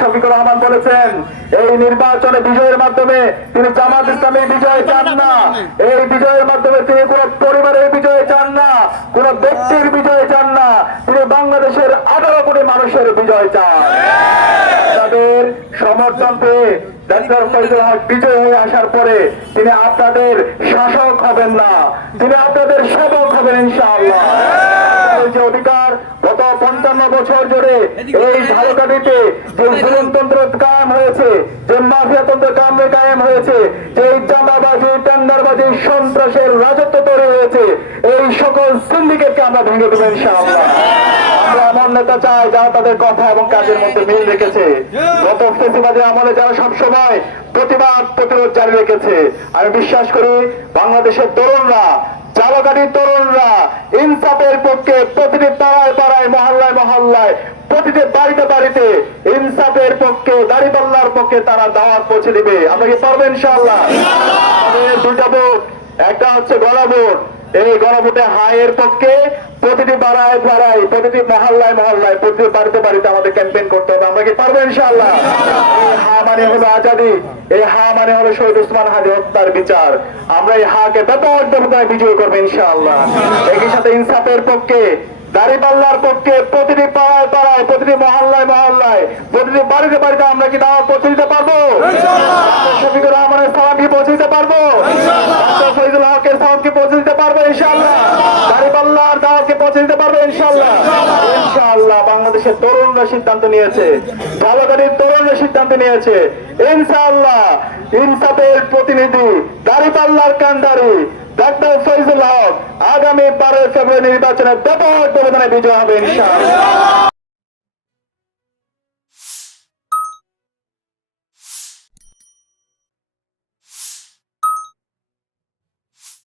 শফিকুর রহমান বলেছেন এই নির্বাচনে বিজয়ের মাধ্যমে তিনি জামাত ইসলামের বিজয় চান না, এই বিজয়ের মাধ্যমে তিনি কোন পরিবারের বিজয় চান না, কোন ব্যক্তির বিজয় চান না, তিনি বাংলাদেশের 18 কোটি মানুষের বিজয় চান। তাদের সমর্থন পেয়ে ডক্টর ফয়জুল হক বিজয় হয়ে আসার পরে তিনি আপনাদের শাসক হবেন না, তিনি আপনাদের সেবক হবেন ইনশাআল্লাহ। যে অধিকার গত 55 বছর ধরে এই ঝালকাঠিতে যে জুলুমতন্ত্র কায়েম হয়েছে, যে মাফিয়াতন্ত্র কায়েম হয়েছে, যে চাঁদাবাজি টেন্ডারবাজি সন্ত্রাসের রাজত্ব তৈরি হয়েছে, এই সকল সিন্ডিকেটকে আমরা ভেঙে দেবো ইনশাআল্লাহ। আমরা এমন নেতা চাই যারা তাদের কথা এবং কাজের মধ্যে মিল রেখেছে। গত ফেসিবাদী আমলে যারা সবসময় প্রতিবাদ প্রতিরোধ জারি রেখেছে, আমি বিশ্বাস করি বাংলাদেশের তরুণরা, ঝালকাঠির তরুণরা ইনসাফের পক্ষে প্রতিটি পাড়ায় পাড়ায় মহল্লায় মহল্লায় প্রতিটি বাড়িতে বাড়িতে ইনসাফের পক্ষে দাঁড়িপাল্লার পক্ষে তারা দাওয়াত পৌঁছে দিবে। আমরা কি পারবো ইনশাআল্লাহ? আমাদের দুইটা ভোট, একটা হচ্ছে গণভোট, এই গণভোটে হায়ের পক্ষে প্রতিটি পাড়ায় পাড়ায় প্রতিটি মহল্লায় মহল্লায় প্রতিটি বাড়িতে বাড়িতে আমাদের ক্যাম্পেইন করতে হবে। আমরা কি পারবো ইনশাআল্লাহ? এই হা মানে হলো আজাদি, এই হা মানে হলো শহীদ ওসমান হাদি হত্যার বিচার। আমরা এই হাকে ব্যাপক ব্যবধানে বিজয় করবো ইনশাআল্লাহ। একই সাথে ইনসাফের পক্ষে দাঁড়িপাল্লার পক্ষে প্রতিটি পাড়ায় পাড়ায় প্রতিটি মহল্লায় মহল্লায় প্রতিটি বাড়িতে বাড়িতে আমরা কি দাওয়াত পৌঁছে দিতে পারবো? শফিকুর রহমানের সালাম কি পৌঁছে দিতে পারবো? ডক্টর ফয়জুল হকের সালাম কি পৌঁছে দিতে পারবো ইনশাআল্লাহ? দাঁড়িপাল্লার দাওয়াতকে পৌঁছে দিতে পারবো ইনশাআল্লাহ? ইনশাআল্লাহ। বাংলাদেশের তরুণরা সিদ্ধান্ত নিয়েছে, ঝালকাঠির তরুণরা সিদ্ধান্ত নিয়েছে, ইনশাআল্লাহ ইনসাফের প্রতিনিধি দাঁড়িপাল্লার কান্ডারি ডক্টর ফয়জুল হক আগামী 12 ফেব্রুয়ারি নির্বাচনে ব্যাপক ব্যবধানে বিজয় হবে ইনশাআল্লাহ।